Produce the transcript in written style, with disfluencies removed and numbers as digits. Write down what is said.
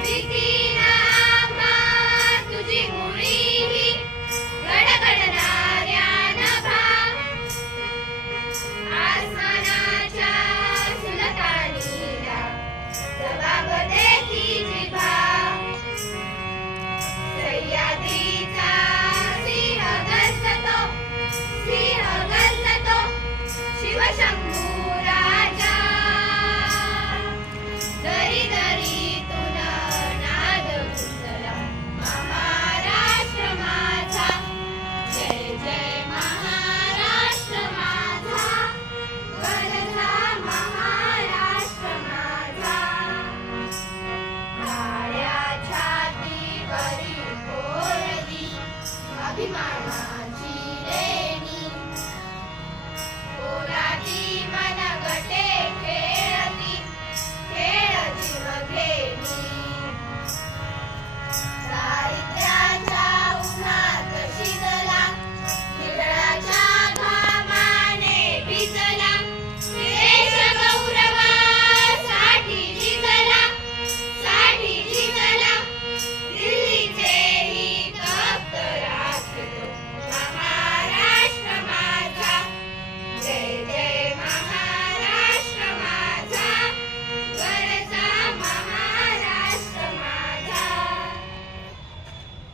प्रीतीना आम्हा तुझी मुळी ही गडगडणाऱ्या नभा आसमानाच्या सुलतानीला जबाब देती जिभा सह्याद्रीचा सिंह गरजतो शिवशंभू राजा दरी दरीतून नाद घुसला महाराष्ट्र माझा जय जय महाराष्ट्र माझा गरजा महाराष्ट्र माझा काळ्या छातीवरील कोरडी अभिमाना